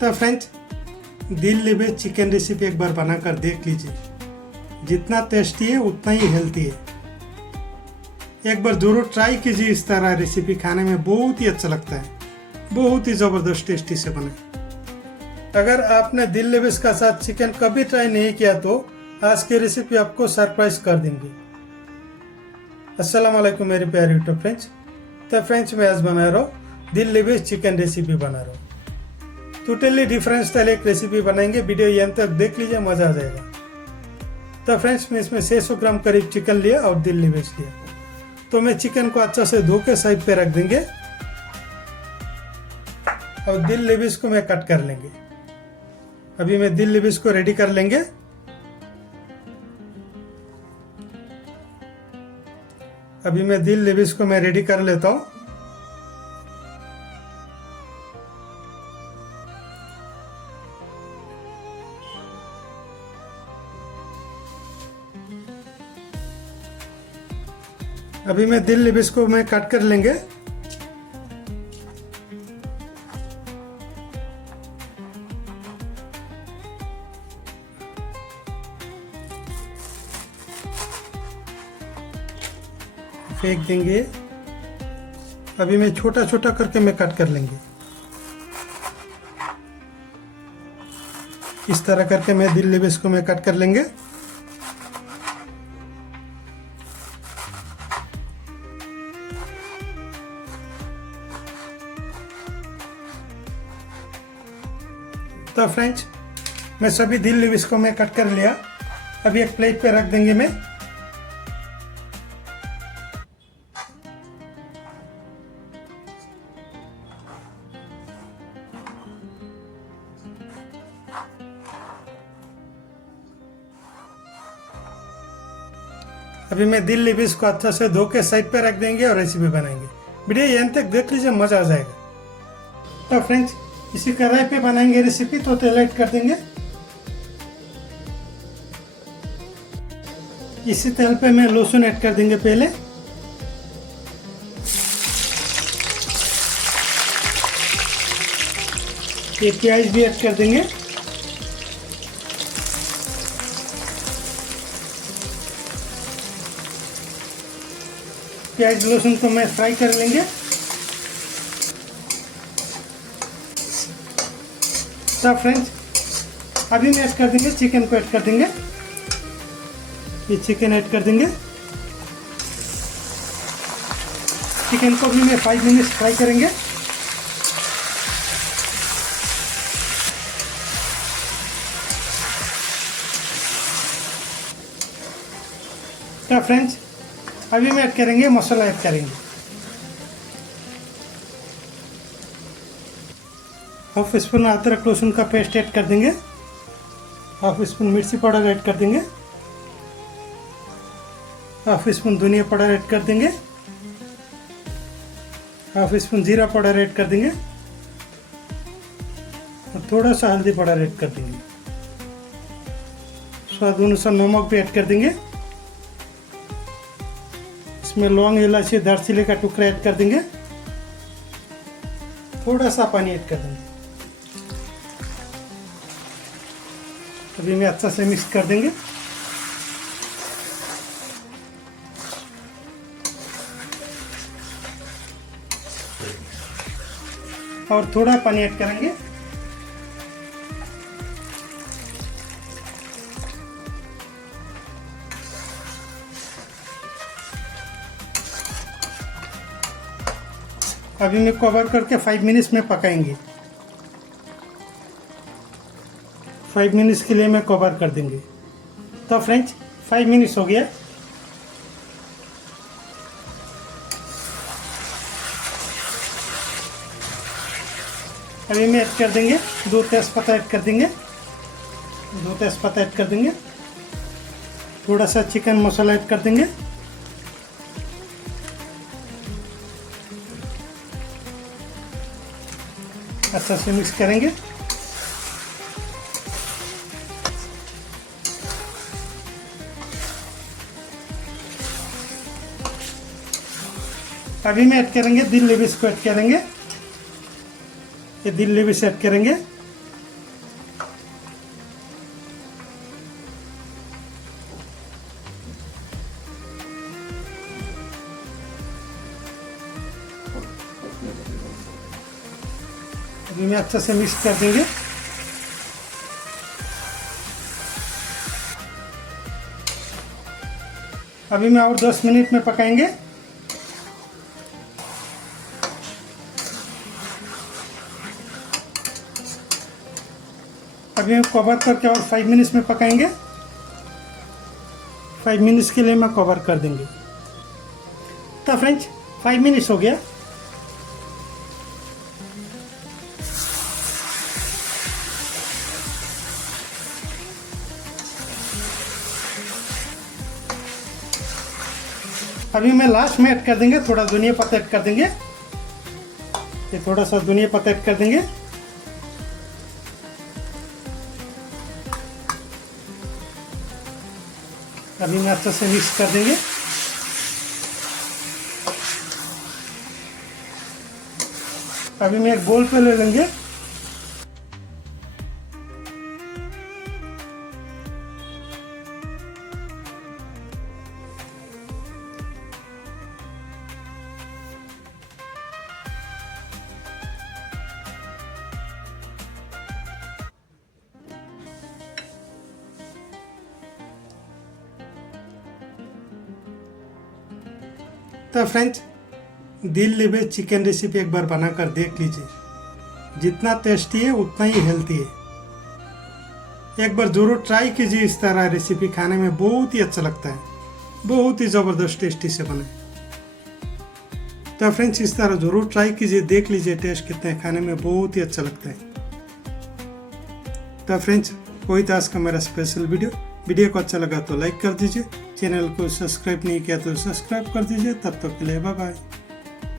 तो फ्रेंड्स, दिल लिबे चिकन रेसिपी एक बार बनाकर देख लीजिए। जितना टेस्टी है उतना ही हेल्थी है। एक बार जरूर ट्राई कीजिए। इस तरह रेसिपी खाने में बहुत ही अच्छा लगता है, बहुत ही ज़बरदस्त टेस्टी से बने। अगर आपने दिल लिबे का साथ चिकन कभी ट्राई नहीं किया तो आज की रेसिपी आपको सरप्राइज कर देंगे। अस्सलाम वालेकुम मेरे प्यारे यूट्यूब फ्रेंड्स। तो फ्रेंड्स, मैं आज बना रहा हूँ दिल लिबे चिकन रेसिपी बना रहा हूँ। टोटली डिफरेंट स्टाइल एक रेसिपी बनाएंगे। वीडियो यहाँ तक देख लीजिए, मज़ा आ जाएगा। तो फ्रेंड्स, मैं इसमें 600 ग्राम करीब चिकन लिया और दिल लिबेस लिया। तो मैं चिकन को अच्छा से धो के साइड पे रख देंगे और दिल लिबेस को मैं कट कर लेंगे। अभी मैं दिल लिबेस को रेडी कर लेंगे। अभी मैं दिल लिबेस को मैं रेडी कर लेता हूँ। अभी मैं दिल लिबेस को मैं कट कर लेंगे। फेंक देंगे। अभी मैं छोटा छोटा करके मैं कट कर लेंगे। इस तरह करके मैं दिल लिबेस को मैं कट कर लेंगे। तो फ्रेंड्स, मैं सभी दिल लिबेस को मैं कट कर लिया। अभी एक प्लेट पे रख देंगे मैं। अभी मैं दिल लिबेस को अच्छा से धो के साइड पे रख देंगे और रेसिपी बनाएंगे। वीडियो यहाँ तक देख लीजिए, मज़ा आ जाएगा। तो फ्रेंड्स, इसी कढ़ाई पे बनाएंगे रेसिपी। तो तेल ऐड कर देंगे। इसी तेल पे मैं लहसुन ऐड कर देंगे पहले। ये प्याज भी ऐड कर देंगे। प्याज लहसुन को मैं फ्राई कर लेंगे। तो फ्रेंड्स, अभी मैं ऐड कर देंगे चिकन को ऐड कर देंगे। ये चिकन ऐड कर देंगे। चिकन को भी मैं 5 मिनट फ्राई करेंगे। तो फ्रेंड्स, अभी मैं ऐड करेंगे मसाला ऐड करेंगे। हाफ स्पून अदरक लहसुन का पेस्ट ऐड कर देंगे। हाफ स्पून मिर्ची पाउडर ऐड कर देंगे। हाफ स्पून धनिया पाउडर ऐड कर देंगे। हाफ स्पून जीरा पाउडर ऐड कर देंगे और थोड़ा सा हल्दी पाउडर ऐड कर देंगे। स्वाद अनुसार नमक भी ऐड कर देंगे। इसमें लौंग, इलायची, दालचीनी का टुकड़ा ऐड कर देंगे। थोड़ा सा पानी ऐड कर देंगे। अभी मैं अच्छा से मिक्स कर देंगे। और थोड़ा पानी ऐड करेंगे। अभी मैं कवर करके 5 मिनट्स में पकाएंगे। 5 मिनट्स के लिए मैं कवर कर देंगे। तो फ्रेंड्स, 5 मिनट्स हो गया। अभी मैं ऐड कर देंगे 2 तेज़पत्ता ऐड कर देंगे। 2 तेज़पत्ता ऐड कर देंगे। थोड़ा सा चिकन मसाला ऐड कर देंगे। अच्छा से मिक्स करेंगे। अभी में ऐड करेंगे दिल लेविस को ऐड करेंगे। ये दिल लेविस ऐड करेंगे अभी मैं अच्छे से मिक्स कर देंगे। अभी मैं और 10 मिनट में पकाएंगे। अभी हम कवर करके और 5 मिनट्स में पकाएंगे। 5 मिनट्स के लिए मैं कवर कर देंगे। तो फ्रेंड्स 5 मिनट्स हो गया। अभी मैं लास्ट में ऐड कर देंगे थोड़ा धनिया पत्ता ऐड कर देंगे। ये थोड़ा सा धनिया पत्ता ऐड कर देंगे। अभी मैं अच्छे से मिक्स कर देंगे। अभी मैं एक बोल पे ले लेंगे। तो फ्रेंड्स दिल लिवे चिकन रेसिपी एक बार बनाकर देख लीजिए। जितना टेस्टी है उतना ही हेल्थी है। एक बार ज़रूर ट्राई कीजिए। इस तरह रेसिपी खाने में बहुत ही अच्छा लगता है। बहुत ही ज़बरदस्त टेस्टी से बने। तो फ्रेंड्स इस तरह ज़रूर ट्राई कीजिए, देख लीजिए टेस्ट कितना है। खाने में बहुत ही अच्छा लगता है। तो फ्रेंड्स वही था आज का मेरा स्पेशल वीडियो को अच्छा लगा तो लाइक कर दीजिए। चैनल को सब्सक्राइब नहीं किया तो सब्सक्राइब कर दीजिए। तब तक के लिए बाय बाय।